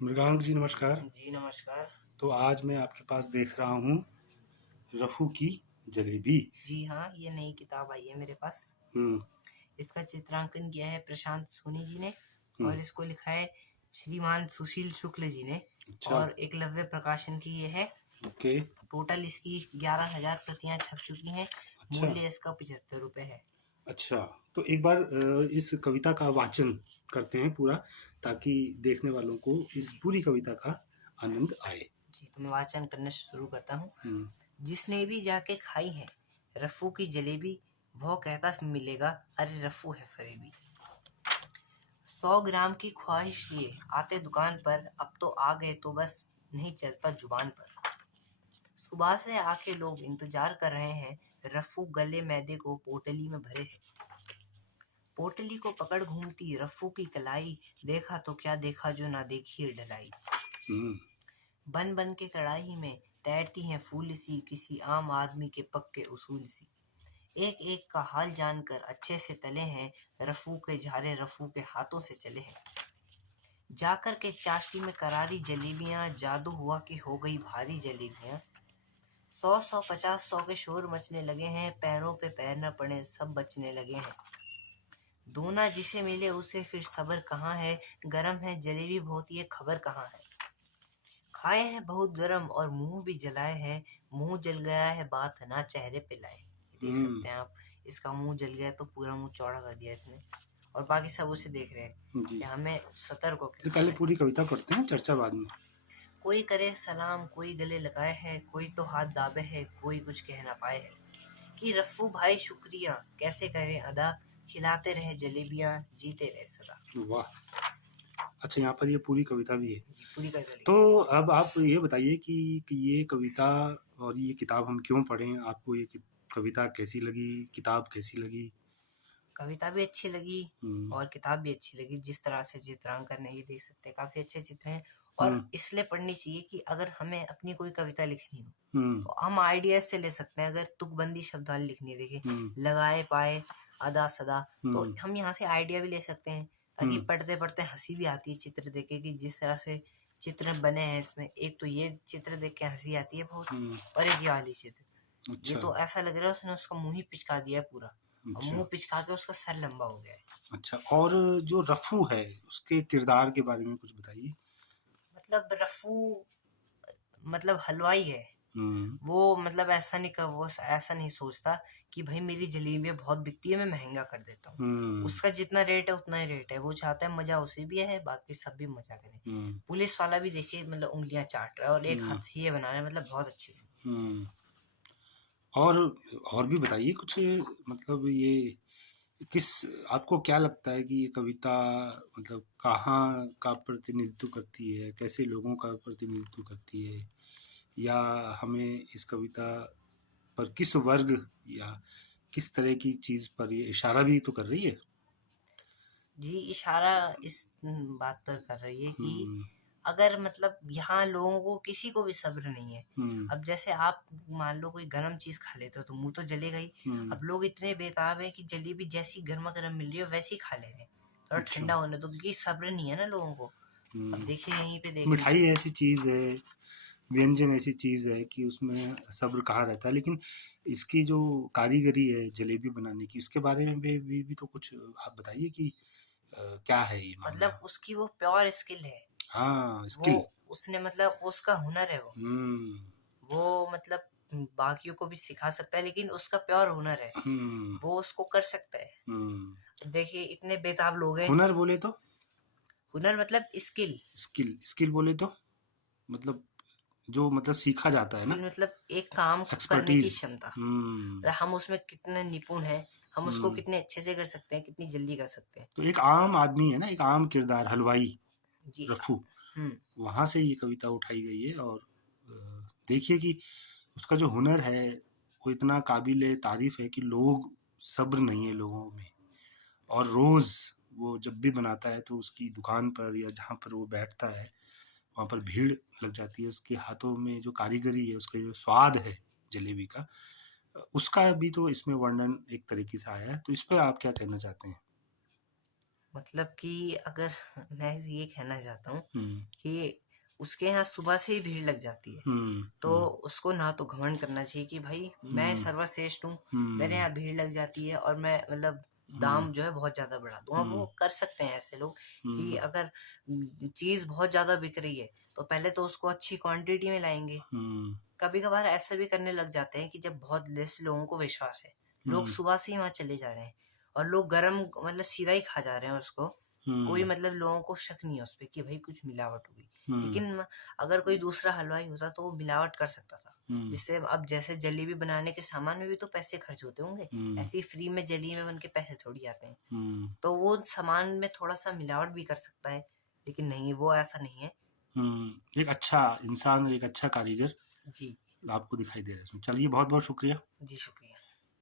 मृगांक जी नमस्कार। जी नमस्कार। तो आज मैं आपके पास देख रहा हूँ रफू की जलेबी। जी हाँ, ये नई किताब आई है मेरे पास। हम्म। इसका चित्रांकन किया है प्रशांत सोनी जी ने हम्म। और इसको लिखा है श्रीमान सुशील शुक्ल जी ने अच्छा। और एकलव्य प्रकाशन की ये है। ओके। टोटल इसकी 11,000 प्रतियां छप चुकी हैं। अच्छा। मूल्य इसका 75 रुपये है। अच्छा, तो एक बार इस कविता का वाचन करते हैं पूरा, ताकि देखने वालों को इस जी पूरी कविता का आनंद आए। जी, तो मैं वाचन करने से शुरू करता हूँ। हम्म। जिसने भी जाके खाई है रफ़ू की जलेबी, वो कहता मिलेगा अरे रफ़ू है फरेबी। 100 ग्राम की ख्वाहिश लिए आते दुकान पर, अब तो आ गए तो बस नहीं चलता जुबान पर। सुबह से आके लोग इंतजार कर रहे हैं, रफ़ू गले मैदे को पोटली में भरे है। पोटली को पकड़ घूमती रफ़ू की कलाई, देखा तो क्या देखा जो ना देखी डलाई। हम्म। बन बन के कढ़ाई में तैरती हैं फूल सी, किसी आम आदमी के पक्के उसूल सी। एक एक का हाल जानकर अच्छे से तले हैं, रफ़ू के झारे रफ़ू के हाथों से चले हैं। जाकर के चाशनी में करारी जलेबियां, जादू हुआ कि हो गई भारी जलेबियां। 100 50 100 के शोर मचने लगे हैं, पैरों पे पैर न पड़े सब बचने लगे हैं। दूना जिसे मिले उसे फिर सब्र कहाँ है, गरम है जलेबी बहुत ये खबर कहाँ है। खाए हैं बहुत गरम और मुंह भी जलाए हैं, मुंह जल गया है बात ना चेहरे पे लाए। देख हम्म। सकते हैं आप, इसका मुंह जल गया तो पूरा मुंह चौड़ा कर दिया इसने और बाकी सब उसे देख रहे हैं जी, कि हमें सतर्क होकर तो खाना पहले है। पूरी कविता पढ़ते हैं, चर्चा बाद में। कोई करे सलाम कोई गले लगाए है, कोई तो हाथ दाबे है कोई कुछ कह ना पाए है। कि रफ्फू भाई शुक्रिया कैसे करे अदा, खिलाते रहे जलेबियां जीते रहे सदा। वाह। अच्छा, यहाँ पर ये पूरी कविता भी है। जी पूरी कविता तो लिखी है। अब आप ये बताइए कि ये कविता और ये किताब हम क्यों पढ़ें? आपको ये कविता कैसी लगी, किताब कैसी लगी? कविता भी अच्छी लगी हम्म। और किताब भी अच्छी लगी। जिस तरह से चित्रांकन है ये देख सकते हैं, काफी अच्छे चित्र हैं। और हम्म। इसलिए पढ़नी चाहिए कि अगर हमें अपनी कोई कविता लिखनी हो हम्म। तो हम आइडियाज से ले सकते हैं। अगर तुकबंदी शब्दावली लिखनी है, देखिए हम्म। लगाए पाए अदा सदा, तो हम्म। हम यहाँ से आइडिया भी ले सकते हैं ताकि हम्म। पढ़ते पढ़ते हंसी भी आती है चित्र देखे कि जिस तरह से चित्र बने हैं इसमें। एक तो ये चित्र देख के हंसी आती है बहुत, हम्म। और एक ये वाली चित्र, ये अच्छा। तो ऐसा लग रहा है उसने उसका मुंह ही पिचका दिया है पूरा, और अच्छा। मुंह पिचका के उसका सर लंबा हो गया है। अच्छा, और जो रफू है उसके किरदार के बारे में कुछ बताइए। मतलब रफू मतलब हलवाई है। हम्म। वो मतलब ऐसा नहीं कर, वो ऐसा नहीं सोचता कि भाई मेरी जलेबियाँ बहुत बिकती है मैं महंगा कर देता हूँ। हम्म। उसका जितना रेट है उतना ही रेट है। वो चाहता है मजा उसे भी है, बाकी सब भी मजा करें। हम्म। पुलिस वाला भी देखिए मतलब उंगलियां चाट रहा है और एक हम्म। हाथ से ये बना रहा है, मतलब बहुत अच्छी लगी। हम्म। और और भी बताइए कुछ, मतलब ये किस, आपको क्या लगता है कि ये कविता मतलब कहाँ का प्रतिनिधित्व करती है, कैसे लोगों का प्रतिनिधित्व करती है, या हमें इस कविता पर किस वर्ग या किस तरह की चीज पर ये इशारा भी तो कर रही है? जी इशारा इस बात पर कर रही है कि हम्म। अगर मतलब यहाँ लोगों को किसी को भी सब्र नहीं है। हम्म। अब जैसे आप मान लो कोई गर्म चीज खा लेते हो तो मुंह तो जलेगा ही। हम्म। अब लोग इतने बेताब हैं कि जलेबी जैसी गर्मा गर्म मिल रही है वैसी खा ले रहे हैं, थोड़ा अच्छा। ठंडा होने दो, क्योंकि सब्र नहीं है ना लोगों को। अब देखिए यहीं पे देख मिठाई लीजिए। ऐसी चीज है, व्यंजन ऐसी चीज है कि उसमें सब्र कहाँ रहता है, लेकिन इसकी जो कारीगरी है जलेबी बनाने की, उसके बारे में भी तो कुछ आप बताइए कि क्या है ये मतलब मामला? उसकी वो प्योर स्किल है। हाँ, वो स्किल। उसने मतलब वो उसका हुनर है। हम्म। वो मतलब बाकियों को भी सिखा सकता है, लेकिन उसका प्योर हुनर है, हम्म। वो उसको कर सकता है। हम्म। देखिए इतने बेताब लोग हैं। हुनर बोले तो, हुनर मतलब स्किल। स्किल, स्किल बोले तो मतलब जो मतलब सीखा जाता है ना, स्किल मतलब एक काम को करने की एक्सपर्टीज। क्षमता, हम्म। मतलब हम उसमें कितने निपुण हैं, हम उसको हम्म। कितने अच्छे से कर सकते हैं, कितनी जल्दी कर सकते हैं। तो एक आम आदमी है ना, एक आम किरदार हलवाई जी रफू, हम्म। वहां से ये कविता उठाई गई है। और देखिए कि उसका जो हुनर है वो इतना काबिल तारीफ है कि लोग, सब्र नहीं है लोगों में। और रोज वो जब भी बनाता है तो उसकी दुकान पर या जहाँ पर वो बैठता है वहाँ पर भीड़ लग जाती है। उसके हाथों में जो कारीगरी है, उसका जो स्वाद है जलेबी का, उसका भी तो इसमें वर्णन एक तरीके से आया है। तो इस पर आप क्या कहना चाहते हैं? मतलब कि अगर मैं ये कहना चाहता हूँ हुँ, कि उसके यहाँ सुबह से ही भीड़ लग जाती है, हुँ, तो हुँ, उसको ना तो घमंड करना चाहिए कि भाई मैं हुँ, सर्वश्रेष्ठ हूँ, मेरे हुँ, यहाँ भीड़ लग जाती है और मैं मतलब हुँ, दाम जो है बहुत ज़्यादा बढ़ा दूंगा। हुँ, वो कर सकते हैं ऐसे लोग कि हुँ, अगर चीज़ बहुत ज़्यादा बिक रही है तो पहले तो उसको अच्छी क्वांटिटी में लाएंगे। हुँ, कभी कभार ऐसा भी करने लग जाते हैं कि जब बहुत लेस लोगों को विश्वास है, लोग हुँ, सुबह से ही वहां चले जा रहे हैं और लोग गरम मतलब सीधा ही खा जा रहे हैं उसको, कोई हुँ, मतलब लोगों को शक नहीं है उस पे कि भाई कुछ मिलावट होगी। हुँ, लेकिन अगर कोई दूसरा हलवाई होता तो वो मिलावट कर सकता था, हुँ, जिससे अब जैसे जलेबी बनाने के सामान में भी तो पैसे खर्च होते होंगे, हुँ, ऐसे ही फ्री में जली में बन के पैसे थोड़ी आते हैं। हुँ, तो वो सामान में थोड़ा सा मिलावट भी कर सकता है, लेकिन नहीं, वो ऐसा नहीं है। हुँ। एक अच्छा इंसान और एक अच्छा कारीगर जी। आपको दिखाई दे रहा है इसमें। चलिए बहुत-बहुत शुक्रिया। जी शुक्रिया।